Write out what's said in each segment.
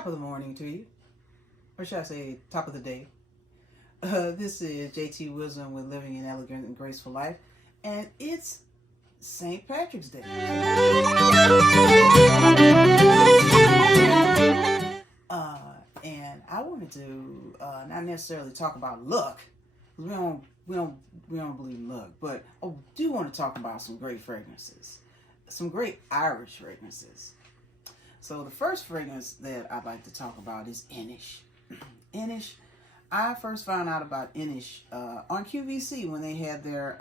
Top of the morning to you, or should I say top of the day. This is JTwisdom with Living an Elegant and Graceful Life, and it's St. Patrick's Day. And I wanted to not necessarily talk about luck. We don't believe in luck, but I do want to talk about some great fragrances, some great Irish fragrances. So the first fragrance that I'd like to talk about is Inish. Inish. I first found out about Inish on QVC when they had their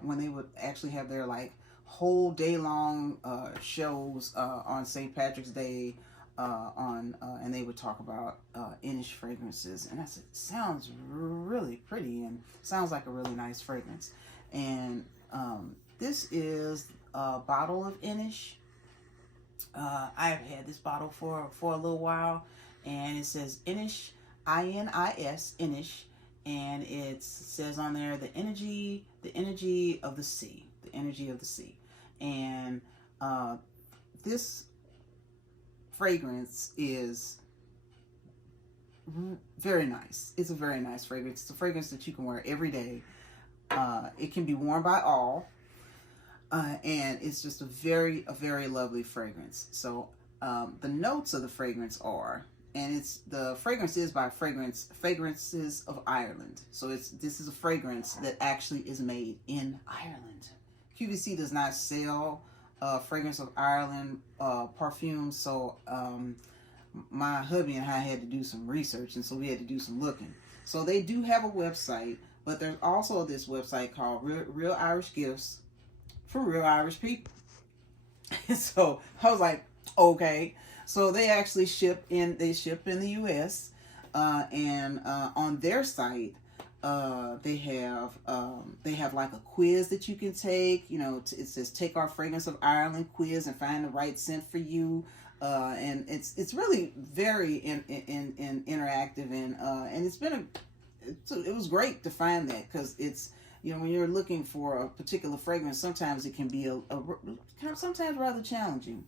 when they would actually have their like whole day long shows on St. Patrick's Day and they would talk about Inish fragrances, and I said, sounds really pretty and sounds like a really nice fragrance. And this is a bottle of Inish. I've had this bottle for a little while, and it says Inish, I-N-I-S, Inish, and it says on there the energy of the sea, and this fragrance is very nice. It's a very nice fragrance. It's a fragrance that you can wear every day. It can be worn by all. And it's just a very lovely fragrance. So the notes of the fragrance are, and the fragrance is by Fragrances of Ireland. So this is a fragrance that actually is made in Ireland. QVC does not sell Fragrance of Ireland perfumes. So my hubby and I had to do some research, and so we had to do some looking. So they do have a website, but there's also this website called Real Irish Gifts for real Irish people. So I was like, okay. So they actually ship in the US, and on their site they have like a quiz that you can take. You know, it says take our Fragrance of Ireland quiz and find the right scent for you. And it's really very interactive, and it was great to find that, because it's, you know, when you're looking for a particular fragrance, sometimes it can be sometimes rather challenging.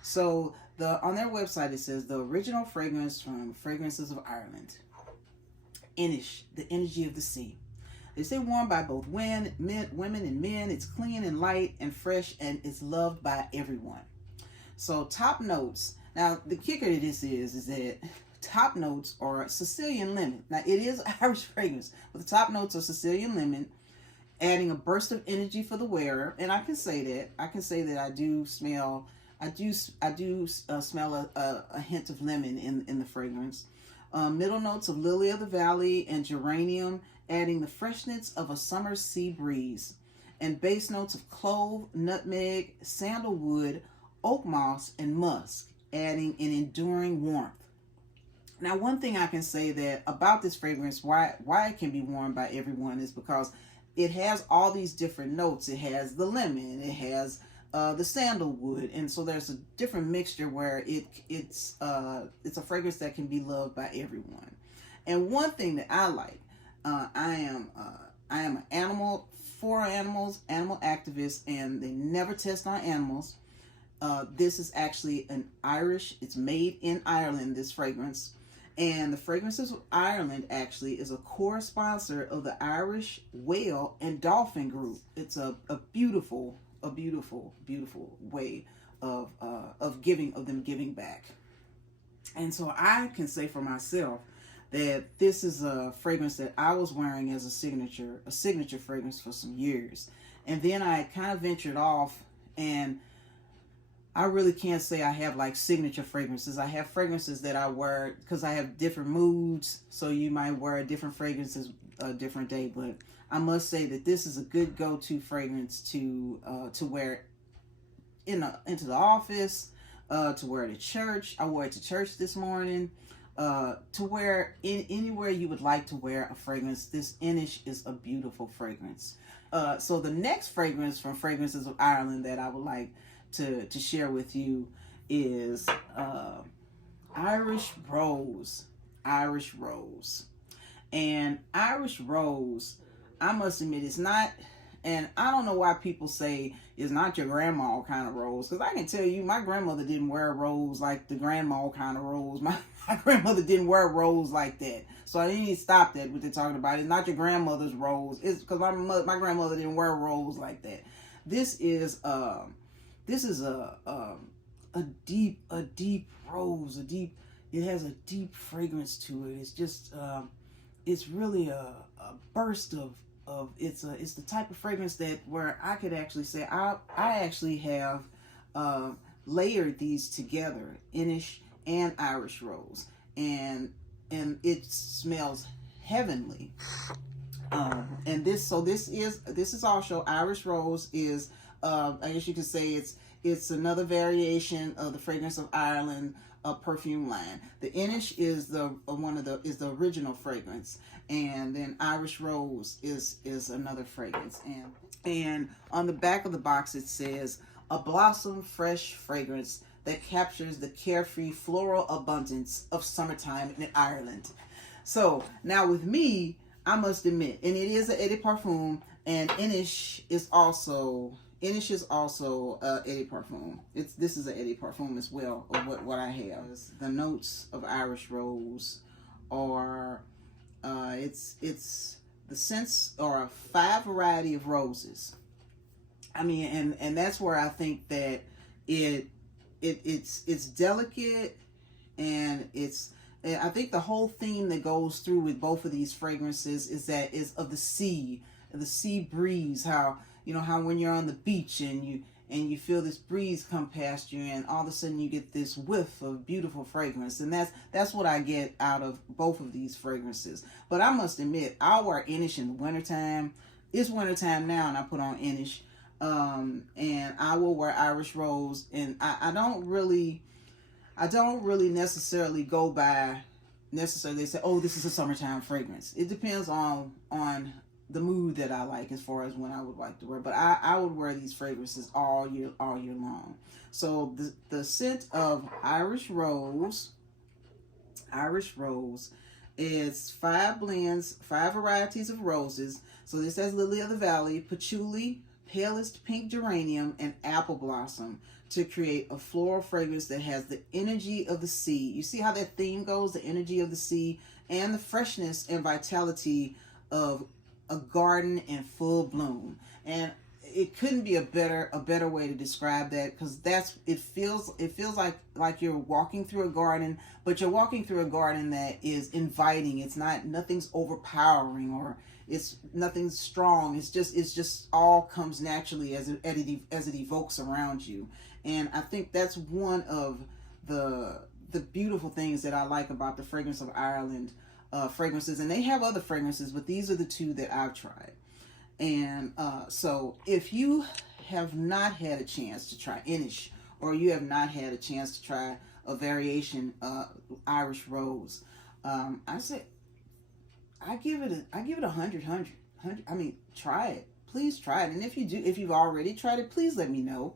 So on their website it says the original fragrance from Fragrances of Ireland, Inish, the energy of the sea. They say worn by both women and men. It's clean and light and fresh, and it's loved by everyone. So top notes. Now the kicker to this is that top notes are Sicilian lemon. Now it is Irish fragrance, but the top notes are Sicilian lemon, adding a burst of energy for the wearer. And I can say that I do smell a hint of lemon in the fragrance. Middle notes of lily of the valley and geranium, adding the freshness of a summer sea breeze. And base notes of clove, nutmeg, sandalwood, oak moss, and musk, adding an enduring warmth. Now, one thing I can say that about this fragrance, why it can be worn by everyone, is because it has all these different notes. It has the lemon, it has the sandalwood, and so there's a different mixture where it's a fragrance that can be loved by everyone. And one thing that I like, I am an animal activist, and they never test on animals. This is actually it's made in Ireland, this fragrance. And the Fragrances of Ireland actually is a core sponsor of the Irish Whale and Dolphin Group. It's a beautiful way of them giving back. And so I can say for myself that this is a fragrance that I was wearing as a signature fragrance for some years. And then I kind of ventured off, and I really can't say I have like signature fragrances. I have fragrances that I wear because I have different moods. So you might wear different fragrances a different day. But I must say that this is a good go-to fragrance to wear into the office, to wear to church. I wore it to church this morning. To wear anywhere you would like to wear a fragrance. This Inish is a beautiful fragrance. So the next fragrance from Fragrances of Ireland that I would like to share with you is Irish Rose. And Irish Rose, I must admit, it's not And I don't know why people say it's not your grandma kind of rose, because I can tell you my grandmother didn't wear a rose like the grandma kind of rose. My grandmother didn't wear a rose like that. So I need to stop that, what they're talking about. It's not your grandmother's rose. It's because my grandmother didn't wear a rose like that. This is a deep rose, it has a deep fragrance to it. It's just it's really a burst of it's the type of fragrance that where I could actually say I actually have layered these together, Inish and Irish rose, and it smells heavenly. And this is also Irish rose is I guess you could say it's another variation of the fragrance of Ireland perfume line. The Inish is the original fragrance, and then Irish rose is another fragrance. And on the back of the box it says a blossom fresh fragrance that captures the carefree floral abundance of summertime in Ireland. So now with me, I must admit, and it is an eau de parfum, and Inish is also eau de parfum. This is an eau de parfum as well of what I have. The notes of Irish rose are it's the scents are 5 variety of roses. I mean, and that's where I think that it's delicate, and I think the whole theme that goes through with both of these fragrances is of the sea breeze. How when you're on the beach and you feel this breeze come past you, and all of a sudden you get this whiff of beautiful fragrance, and that's what I get out of both of these fragrances. But I must admit, I wear Inish in the wintertime. It's wintertime now, and I put on Inish, and I will wear Irish rose, and I don't really necessarily go by necessarily say, oh, this is a summertime fragrance. It depends on the mood that I like as far as when I would like to wear. But I would wear these fragrances all year long. So the scent of Irish rose is 5 blends, 5 varieties of roses. So this has lily of the valley, patchouli, palest pink geranium, and apple blossom to create a floral fragrance that has the energy of the sea. You see how that theme goes, the energy of the sea, and the freshness and vitality of a garden in full bloom. And it couldn't be a better way to describe that, because it feels like you're walking through a garden, but you're walking through a garden that is inviting. It's nothing's overpowering, or it's nothing strong. It's just all comes naturally as it evokes around you. And I think that's one of the beautiful things that I like about the fragrance of Ireland fragrances. And they have other fragrances, but these are the 2 that I've tried. And so if you have not had a chance to try Inish, or you have not had a chance to try a variation Irish rose, I give it a 100. I mean, try it. Please try it. And if you've already tried it, please let me know,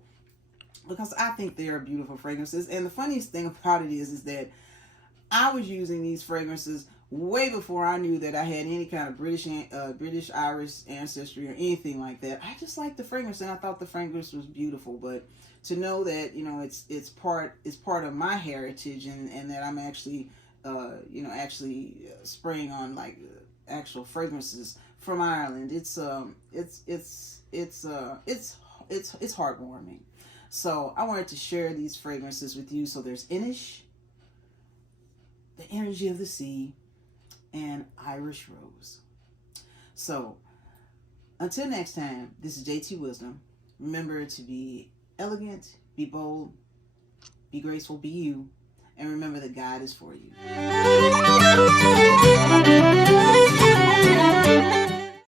because I think they are beautiful fragrances. And the funniest thing about it is that I was using these fragrances way before I knew that I had any kind of British Irish ancestry or anything like that. I just liked the fragrance, and I thought the fragrance was beautiful. But to know that it's part of my heritage, and that I'm actually spraying on like actual fragrances from Ireland, it's heartwarming. So I wanted to share these fragrances with you. So there's Inish, the energy of the sea, and Irish rose. So until next time, this is JTwisdom. Remember to be elegant, be bold, be graceful, be you, and remember that God is for you.